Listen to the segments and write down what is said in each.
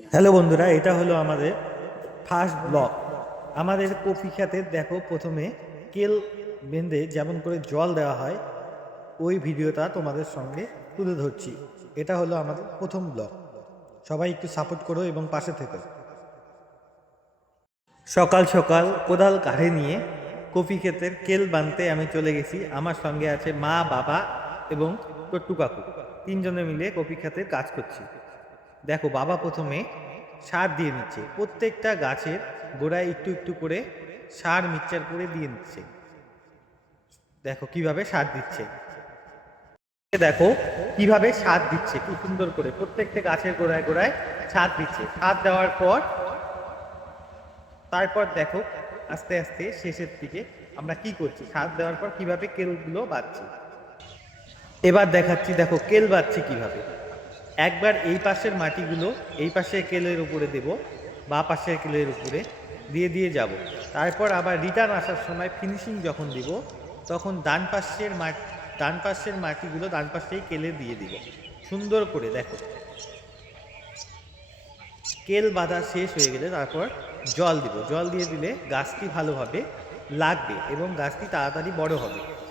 Hello বন্ধুরা, এটা হলো আমাদের ফার্স্ট ব্লক আমাদের কফি খেতে দেখো প্রথমে কেল বেঁধে যেমন করে জল দেওয়া হয়, ওই ভিডিওটা তোমাদের সঙ্গে তুলে ধরছি। এটা হলো আমাদের প্রথম ব্লক সবাই একটু সাপোর্ট করো এবং পাশে থেকো। সকাল সকাল কোদাল কাঢ়ে নিয়ে কফি ক্ষেতের কেল বানতে আমি চলে গেছি। আমার সঙ্গে আছে মা, বাবা এবং টট্টু কাকু তিনজনে মিলে কফি ক্ষেতের কাজ করছি। দেখো, বাবা প্রথমে সার দিয়ে নিচ্ছে। প্রত্যেকটা গাছের গোড়ায় একটু একটু করে সার মিক্সচার করে দিয়ে নিচ্ছে। দেখো, কীভাবে সার দিচ্ছে। দেখো, কীভাবে সার দিচ্ছে কি সুন্দর করে। প্রত্যেকটা গাছের গোড়ায় গোড়ায় সার দিচ্ছে। সার দেওয়ার পর, তারপর দেখো, আস্তে আস্তে শেষের দিকে আমরা কি করছি? সার দেওয়ার পর কীভাবে কেলগুলো বাঁধছি? এবার দেখাচ্ছি, দেখো কেল বাঁধছি কীভাবে। একবার এই পাশের মাটিগুলো এই পাশের কেলের উপরে দেব, বা পাশের কেলের উপরে দিয়ে দিয়ে যাব। তারপর আবার রিটার্ন আসার সময় ফিনিশিং যখন দিব, তখন ডান পাশের মাটি, ডান পাশের মাটিগুলো ডান পাশেই কেলে দিয়ে দিব। সুন্দর করে দেখো। কেল বাঁধা শেষ হয়ে গেলে তারপর জল দিব। জল দিয়ে দিলে গাছটি ভালোভাবে লাগবে এবং গাছটি তাড়াতাড়ি বড় হবে।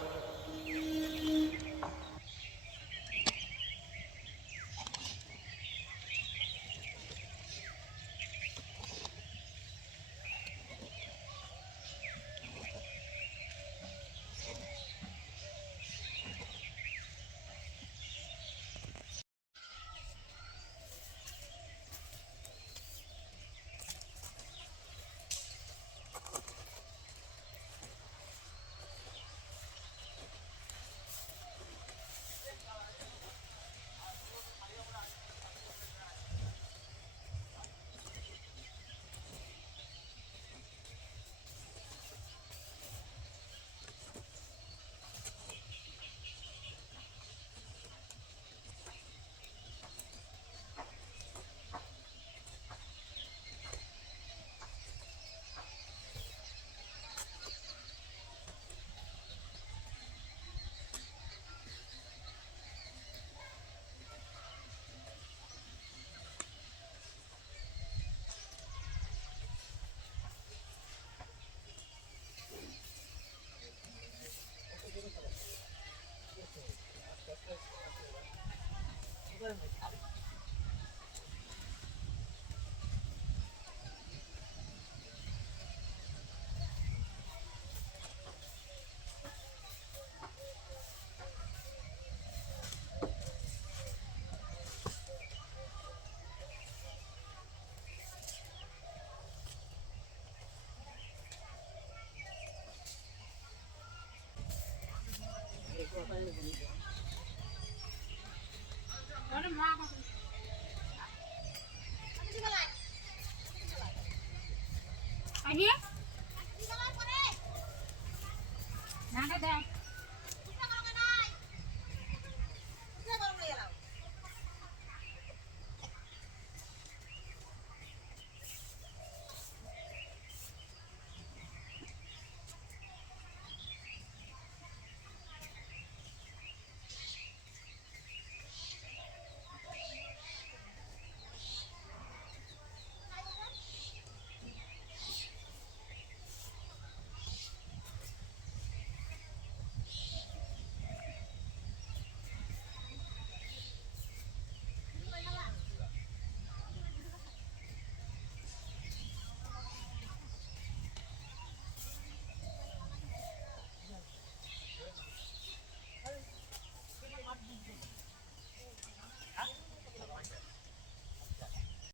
নাটা দেখ।